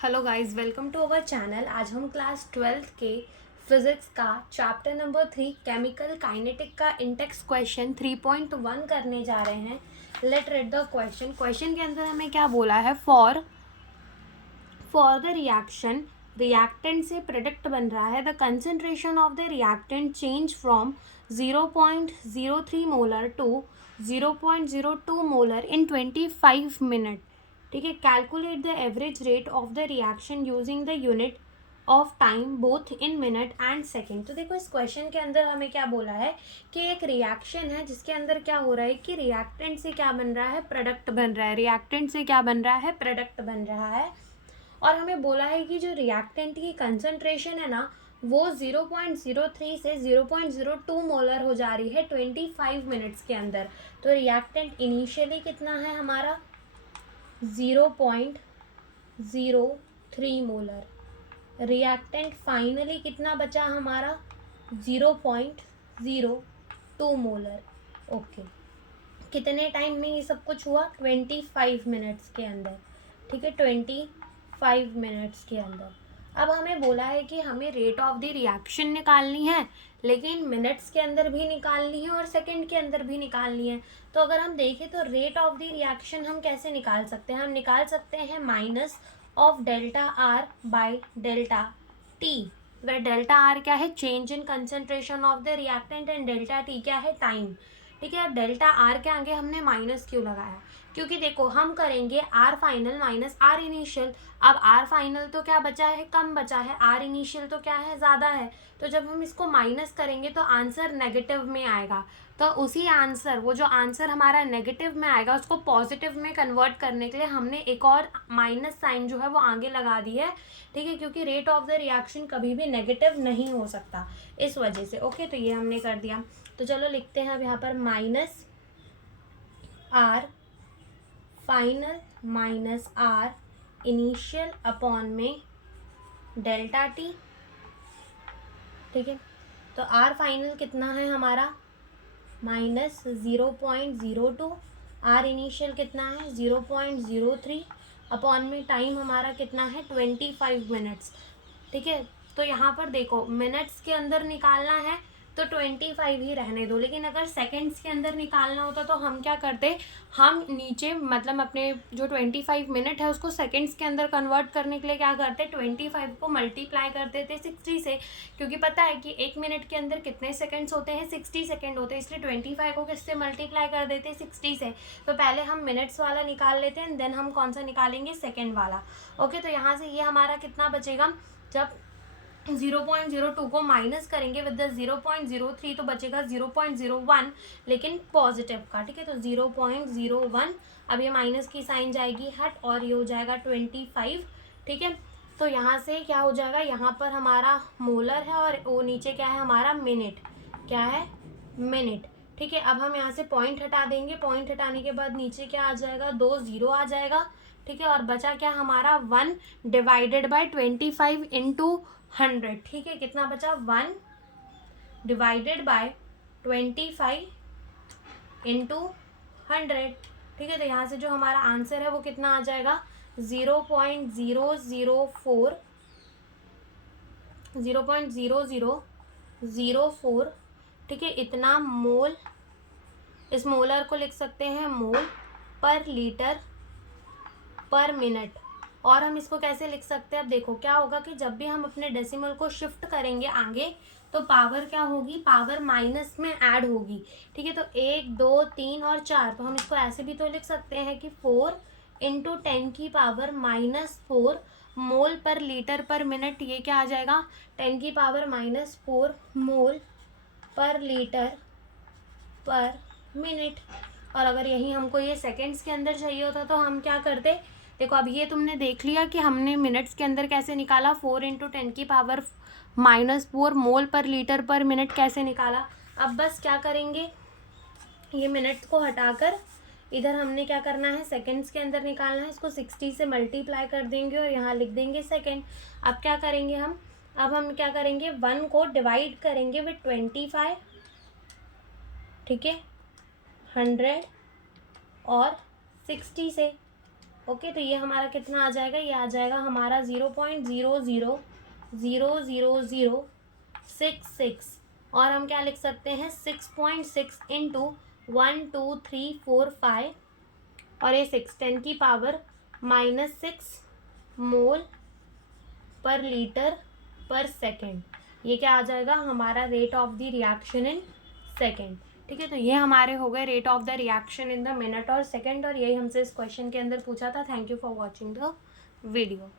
Hello guys, welcome to our channel. आज हम class 12th के फिजिक्स का चैप्टर नंबर 3 केमिकल काइनेटिक का इंडेक्स क्वेश्चन 3.1 करने जा रहे हैं। लेट रीड द क्वेश्चन के अंदर हमें क्या बोला है। फॉर द रिएक्शन, रिएक्टेंट से प्रोडक्ट बन रहा है। The concentration of the reactant change from 0.03 molar to 0.02 molar in 25 minute. ठीक है, calculate the average rate of the reaction using the unit of time both in minute and second. तो देखो, इस question के अंदर हमें क्या बोला है कि एक रिएक्शन है जिसके अंदर क्या हो रहा है कि रिएक्टेंट से क्या बन रहा है, प्रोडक्ट बन रहा है। रिएक्टेंट से क्या बन रहा है, प्रोडक्ट बन रहा है। और हमें बोला है कि जो रिएक्टेंट की कंसंट्रेशन है ना, वो 0.03 से 0.02 मोलर हो जा रही है 25 मिनट्स के अंदर। तो रिएक्टेंट इनिशियली कितना है हमारा, 0.03 मोलर। रिएक्टेंट फाइनली कितना बचा हमारा, 0.02 मोलर। ओके, कितने टाइम में ये सब कुछ हुआ, 25 मिनट्स के अंदर। ठीक है, 25 मिनट्स के अंदर। अब हमें बोला है कि हमें रेट ऑफ द रिएक्शन निकालनी है, लेकिन मिनट्स के अंदर भी निकालनी है और सेकंड के अंदर भी निकालनी है। तो अगर हम देखें तो रेट ऑफ द रिएक्शन हम कैसे निकाल सकते हैं, हम निकाल सकते हैं minus of delta R by delta T, way delta R क्या है, change in concentration of the reactant, and delta T क्या है, टाइम। ठीक है, अब डेल्टा आर के आगे हमने माइनस क्यों लगाया, क्योंकि देखो हम करेंगे R final minus R initial. अब आर फाइनल तो क्या बचा है, कम बचा है, आर इनिशियल तो क्या है, ज़्यादा है। तो जब हम इसको माइनस करेंगे तो आंसर नेगेटिव में आएगा। तो उसी आंसर, वो जो आंसर हमारा नेगेटिव में आएगा उसको पॉजिटिव में कन्वर्ट करने के लिए हमने एक और माइनस साइन जो है वो आगे लगा दी है। ठीक है, क्योंकि रेट ऑफ द रिएक्शन कभी भी नेगेटिव नहीं हो सकता, इस वजह से। ओके, तो ये हमने कर दिया। तो चलो लिखते हैं अब यहाँ पर minus R final minus R initial upon में डेल्टा टी। ठीक है, तो आर फाइनल कितना है हमारा, माइनस 0.02, आर इनिशियल कितना है 0.03, अपॉन में टाइम हमारा कितना है 25 मिनट्स। ठीक है, तो यहाँ पर देखो मिनट्स के अंदर निकालना है तो 25 ही रहने दो, लेकिन अगर सेकंड्स के अंदर निकालना होता तो हम क्या करते, हम नीचे मतलब अपने जो 25 मिनट है उसको सेकंड्स के अंदर कन्वर्ट करने के लिए क्या करते, 25 को मल्टीप्लाई कर देते 60 से, क्योंकि पता है कि एक मिनट के अंदर कितने सेकंड्स होते हैं, 60 सेकंड होते हैं, इसलिए 25 को किससे मल्टीप्लाई कर देते, 60 से। तो पहले हम मिनट्स वाला निकाल लेते हैं, देन हम कौन सा निकालेंगे, सेकेंड वाला। ओके, तो यहाँ से ये हमारा कितना बचेगा, जब 0.02 को माइनस करेंगे विद द 0.03 तो बचेगा 0.01, लेकिन पॉजिटिव का। ठीक है, तो 0.01, अब ये माइनस की साइन जाएगी हट और ये हो जाएगा 25। ठीक है, तो यहाँ से क्या हो जाएगा, यहाँ पर हमारा मोलर है और वो नीचे क्या है हमारा मिनट, क्या है, मिनट। ठीक है, अब हम यहाँ से पॉइंट हटा देंगे, पॉइंट हटाने के बाद नीचे क्या आ जाएगा, 2 0 आ जाएगा। ठीक है, और बचा क्या हमारा 1 डिवाइडेड बाय 25 इंटू 100। ठीक है, कितना बचा, 1 डिवाइडेड बाय 25 इंटू 100। ठीक है, तो यहाँ से जो हमारा आंसर है वो कितना आ जाएगा, 0.004, 0.0004। ठीक है, इतना मोल, इस मोलर को लिख सकते हैं मोल पर लीटर पर मिनट। और हम इसको कैसे लिख सकते हैं, अब देखो क्या होगा कि जब भी हम अपने डेसिमल को शिफ्ट करेंगे आगे तो पावर क्या होगी, पावर माइनस में ऐड होगी। ठीक है, तो 1 2 3 और 4, तो हम इसको ऐसे भी तो लिख सकते हैं कि 4 इंटू 10 की पावर -4 मोल पर लीटर पर मिनट। ये क्या आ जाएगा, 10 की पावर -4 मोल पर लीटर पर मिनट। और अगर यही हमको ये सेकंड्स के अंदर चाहिए होता तो हम क्या करते, देखो अब ये तुमने देख लिया कि हमने मिनट्स के अंदर कैसे निकाला, 4 इंटू 10 की पावर -4 मोल पर लीटर पर मिनट कैसे निकाला। अब बस क्या करेंगे, ये मिनट्स को हटाकर इधर हमने क्या करना है, सेकंड्स के अंदर निकालना है, इसको 60 से मल्टीप्लाई कर देंगे और यहाँ लिख देंगे सेकंड। अब क्या करेंगे हम, अब हम क्या करेंगे, 1 को डिवाइड करेंगे विद 25। ठीक है, 100 और 60 से। ओके, तो ये हमारा कितना आ जाएगा, ये आ जाएगा हमारा 0.000066, और हम क्या लिख सकते हैं 6.6 इंटू 1 2 3 4 5, और ये 6 10 की पावर -6 मोल पर लीटर पर सेकेंड, ये क्या आ जाएगा हमारा rate of the reaction in second. ठीक है, तो ये हमारे हो गए rate of the reaction in the minute और सेकेंड, और यही हमसे इस क्वेश्चन के अंदर पूछा था। Thank you for watching the video.